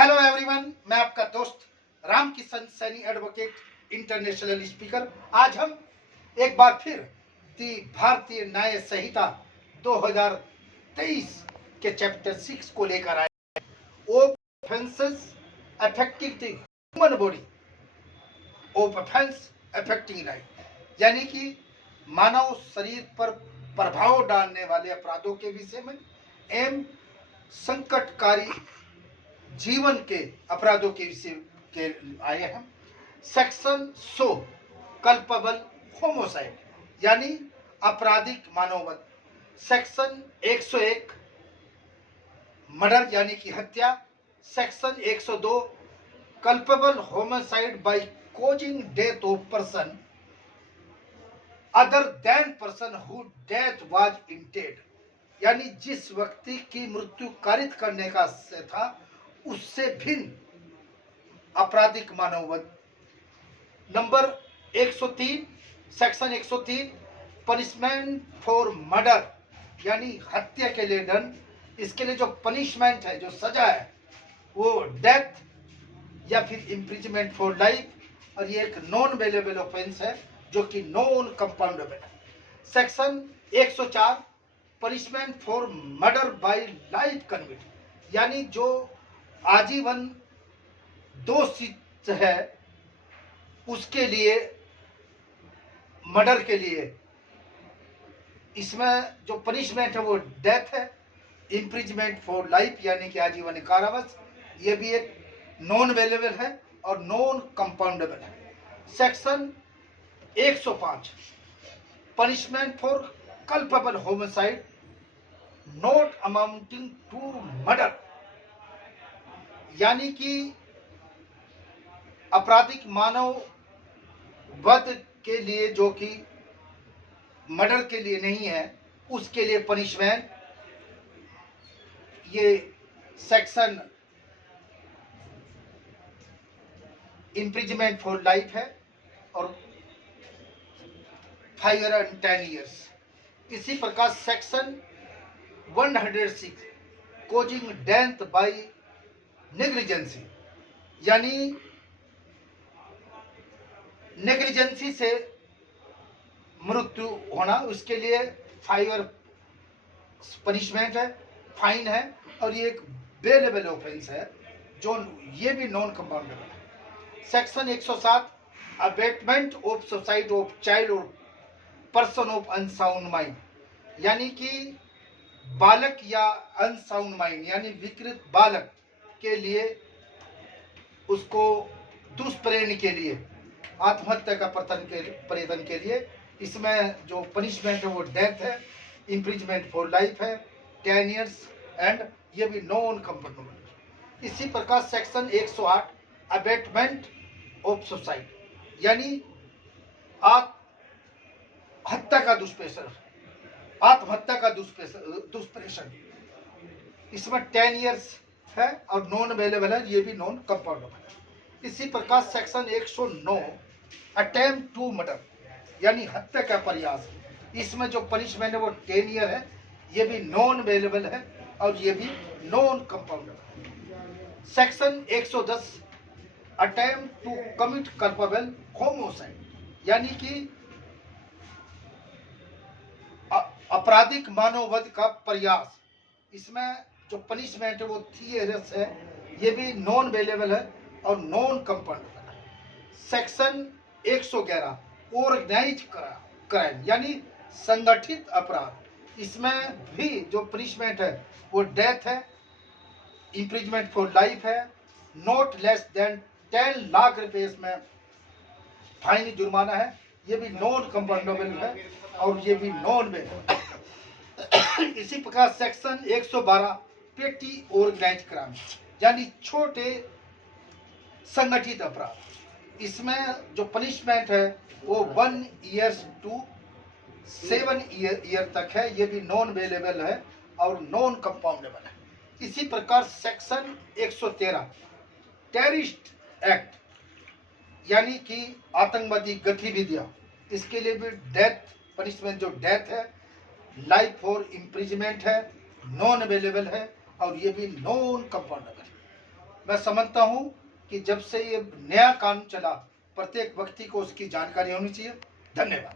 Hello everyone, मैं आपका दोस्त Ram Kishan Saini advocate international speaker. आज हम एक बार फिर भारतीय न्याय संहिता 2023 के चैप्टर 6 को लेकर आए। Offences affecting the human body, offence affecting right, यानी कि मानव शरीर पर प्रभाव डालने वाले अपराधों के विषय में एवं संकटकारी जीवन के अपराधों के विषय के आए हैं। सेक्शन 100 कल्पेबल होमोसाइड यानी आपराधिक मानववध। सेक्शन 101 मर्डर यानी कि हत्या। Section 102 culpable homicide by causing death of person other than person who death was intended, यानी जिस व्यक्ति की मृत्यु कारित करने का आशय था उससे भिन्न आपराधिक मानववध। Number 103 section 103 punishment for murder यानी हत्या के लिए दंड। इसके लिए जो पनिशमेंट है, जो सजा है, वो डेथ या फिर इम्प्रिजमेंट फॉर लाइफ, और ये एक नॉन अवेलेबल ऑफेंस है जो कि नॉन कंपाउंडेबल है। Section 104 punishment for murder bye life convict, यानी जो आजीवन दोषित है उसके लिए, मर्डर के लिए इसमें जो पनिशमेंट है वो डेथ है। इम्प्रिजमेंट फॉर लाइफ यानी कि आजीवन कारावास, ये भी एक नॉन अवेलेबल है और नॉन कंपाउंडेबल है। Section 105 punishment for culpable homicide not amounting to murder, यानी कि आपराधिक मानव वध के लिए जो कि मर्डर के लिए नहीं है, उसके लिए पनिशमेंट ये सेक्शन इम्प्रिजमेंट फॉर लाइफ है और 5 and 10 years। इसी प्रकार section 106 causing death by negligence, यानी नेग्लिजेंसी से मृत्यु होना, उसके लिए 5 year पनिशमेंट है, फाइन है, और ये एक बेलेबल ऑफेंस है जो ये भी नॉन कंपाउंडेबल है। Section 107 abetment of suicide of child और पर्सन ऑफ अनसाउंड माइंड, यानी कि बालक या अनसाउंड माइंड यानी विकृत बालक के लिए, उसको दुष्प्रेरण के लिए, आत्महत्या का प्रयत्न के लिए, इसमें जो पनिशमेंट है वो डेथ है, इम्प्रिजमेंट फॉर लाइफ है, 10 years, एंड ये भी नॉन कंपाउंडेबल। इसी प्रकार सेक्शन 108 अबेटमेंट ऑफ सुसाइड, यानी हत्या का दुष्प्रेषण, आत्महत्या का दुष्प्रेषण, इसमें 10 years है और नॉन अवेलेबल है, ये भी नॉन कंपाउंडेबल है। इसी प्रकार सेक्शन 109 अटेम्प्ट टू मर्डर यानी हत्या का प्रयास, इसमें जो पनिशमेंट है वो 10 year है, ये भी नॉन अवेलेबल है और ये भी नॉन कंपाउंडेबल है। Section 110 attempt to commit culpable homicide, यानी कि आपराधिक मानववध का प्रयास, इसमें जो पनिशमेंट है वो 3 years है, ये भी नॉन अवेलेबल है और नॉन कंपाउंडेबल है। सेक्शन 111 ऑर्गेनाइज क्राइम यानी संगठित अपराध, इसमें भी जो पनिशमेंट है वो डेथ है, इम्प्रिजमेंट फॉर लाइफ है, नॉट लेस देन 10 लाख रुपए में फाइन जुर्माना है, ये भी नॉन कंपाउंडेबल है और ये भी नॉन अवेलेबल। इसी प्रकार सेक्शन 112 पेटी ऑर्गेनाइज्ड क्राइम यानी छोटे संगठित अपराध, इसमें जो पनिशमेंट है वो 1 year to 7 year तक है, ये भी नॉन अवेलेबल है और नॉन कंपाउंडेबल है। इसी प्रकार सेक्शन 113 टेररिस्ट एक्ट यानी कि आतंकवादी गतिविधियां, इसके लिए भी डेथ पनिशमेंट, जो डेथ है, लाइफ फॉर इम्प्रिजमेंट है, नॉन अवेलेबल है और ये भी नॉन कंपाउंडेबल। मैं समझता हूं कि जब से ये नया कानून चला, प्रत्येक व्यक्ति को उसकी जानकारी होनी चाहिए। धन्यवाद।